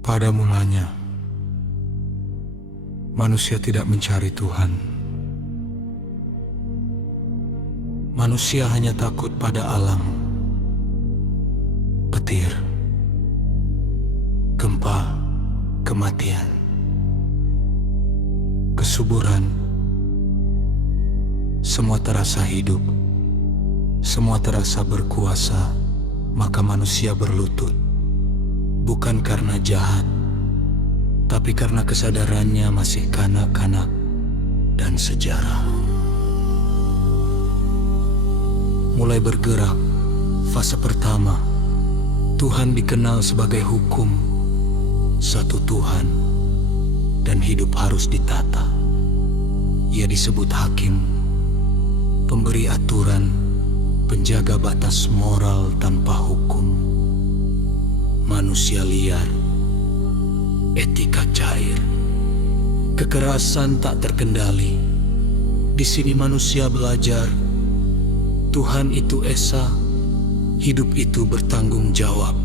Pada mulanya, manusia tidak mencari Tuhan. Manusia hanya takut pada alam, petir, gempa, kematian, kesuburan. Semua terasa hidup, semua terasa berkuasa, maka manusia berlutut. Bukan karena jahat, tapi karena kesadarannya masih kanak-kanak dan sejarah. Mulai bergerak, fase pertama, Tuhan dikenal sebagai hukum, satu Tuhan, dan hidup harus ditata. Ia disebut hakim, pemberi aturan, penjaga batas moral tanpa hukum. Manusia liar, etika cair, kekerasan tak terkendali. Di sini manusia belajar, Tuhan itu esa, hidup itu bertanggung jawab.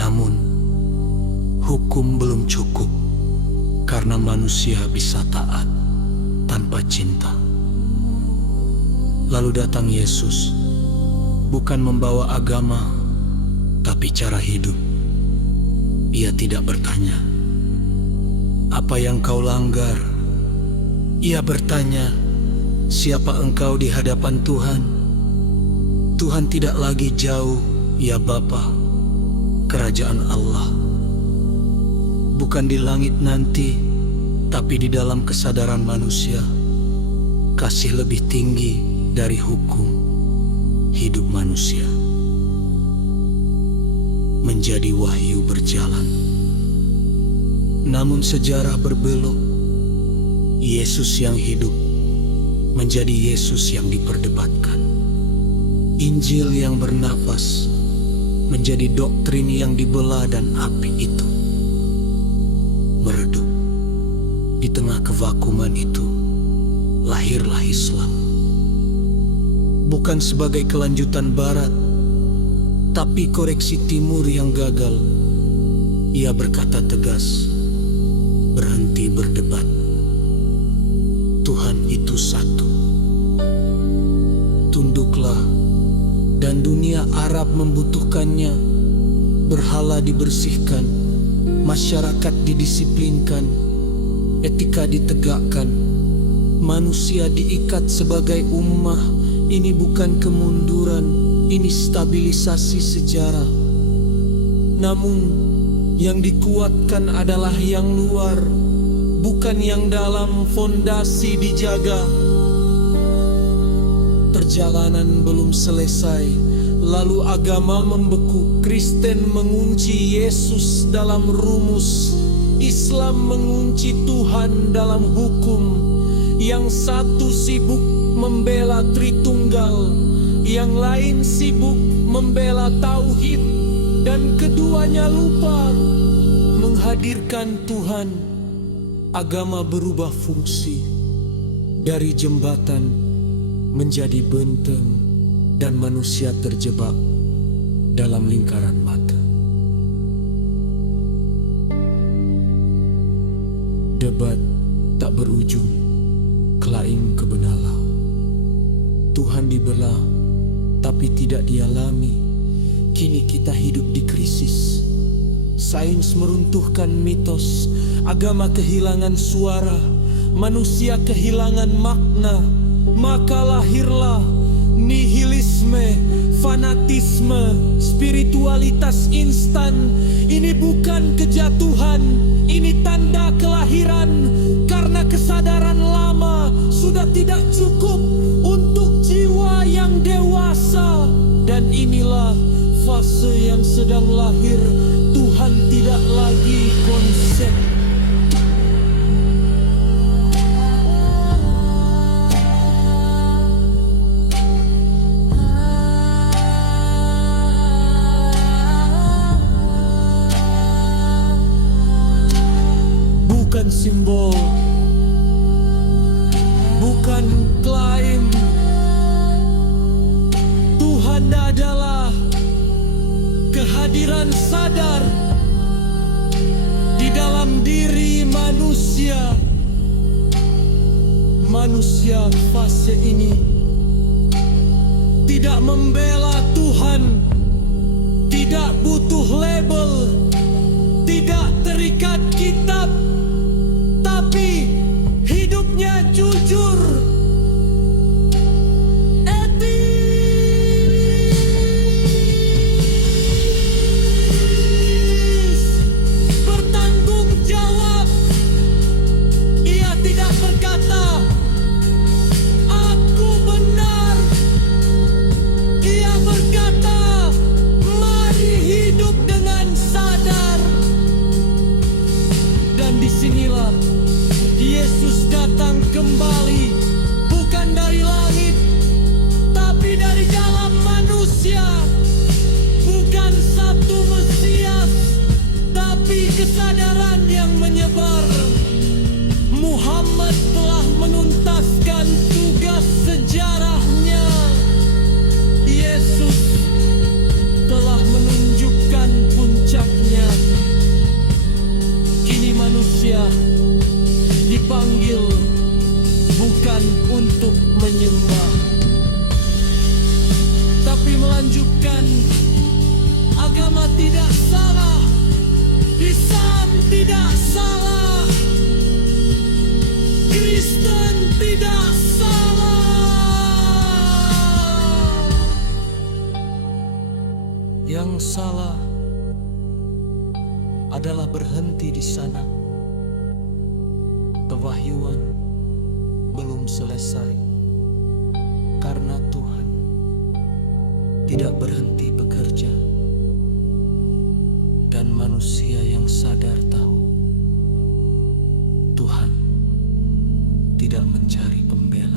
Namun, hukum belum cukup, karena manusia bisa taat tanpa cinta. Lalu datang Yesus, bukan membawa agama, tapi cara hidup. Ia tidak bertanya, apa yang kau langgar? Ia bertanya, siapa engkau di hadapan Tuhan? Tuhan tidak lagi jauh, ya Bapa, kerajaan Allah. Bukan di langit nanti, tapi di dalam kesadaran manusia. Kasih lebih tinggi dari hukum, hidup manusia menjadi wahyu berjalan. Namun sejarah berbelok. Yesus yang hidup menjadi Yesus yang diperdebatkan. Injil yang bernapas menjadi doktrin yang dibelah, dan api itu meredup. Di tengah kevakuman itu lahirlah Islam. Bukan sebagai kelanjutan Barat, tapi koreksi Timur yang gagal. Ia berkata tegas, berhenti berdebat. Tuhan itu satu. Tunduklah, dan dunia Arab membutuhkannya. Berhala dibersihkan, masyarakat didisiplinkan, etika ditegakkan, manusia diikat sebagai ummah. Ini bukan kemunduran, ini stabilisasi sejarah. Namun, yang dikuatkan adalah yang luar, bukan yang dalam. Fondasi dijaga. Perjalanan belum selesai, lalu agama membeku. Kristen mengunci Yesus dalam rumus, Islam mengunci Tuhan dalam hukum. Yang satu sibuk membela Tritunggal, yang lain sibuk membela tauhid, dan keduanya lupa menghadirkan Tuhan. Agama berubah fungsi dari jembatan menjadi benteng, dan manusia terjebak dalam lingkaran mata. Debat tak berujung, klaim kebenaran. Tuhan dibelah, tapi tidak dialami. Kini kita hidup di krisis. Sains meruntuhkan mitos, agama kehilangan suara, manusia kehilangan makna. Maka lahirlah nihilisme, fanatisme, spiritualitas instan. Ini bukan kejatuhan, ini tanda kelahiran. Karena kesadaran lama sudah tidak cukup untuk jiwa yang dewasa. Dan inilah fase yang sedang lahir. Tuhan tidak lagi konsep. Bukan simbol, bukan klaim. Tuhan adalah kehadiran sadar dalam diri manusia. Manusia fase ini tidak membela Tuhan, tidak butuh label, tidak terikat kitab, tapi hidupnya jujur, etis, bertanggung jawab. Ia tidak berkata, "Aku benar." Ia berkata, "Mari hidup dengan sadar." Dan disinilah Yesus datang kembali, bukan dari langit, tapi dari dalam manusia. Bukan satu Mesias, tapi kesadaran yang menyebar. Muhammad telah menuntaskan tugas sejarahnya. Yesus telah menunjukkan puncaknya. Kini manusia dipanggil bukan untuk menyembah, tapi melanjutkan. Agama tidak salah, Islam tidak salah, Kristen tidak salah. Yang salah adalah berhenti di sana. Pewahyuan belum selesai, karena Tuhan tidak berhenti bekerja. Dan manusia yang sadar tahu Tuhan tidak mencari pembela.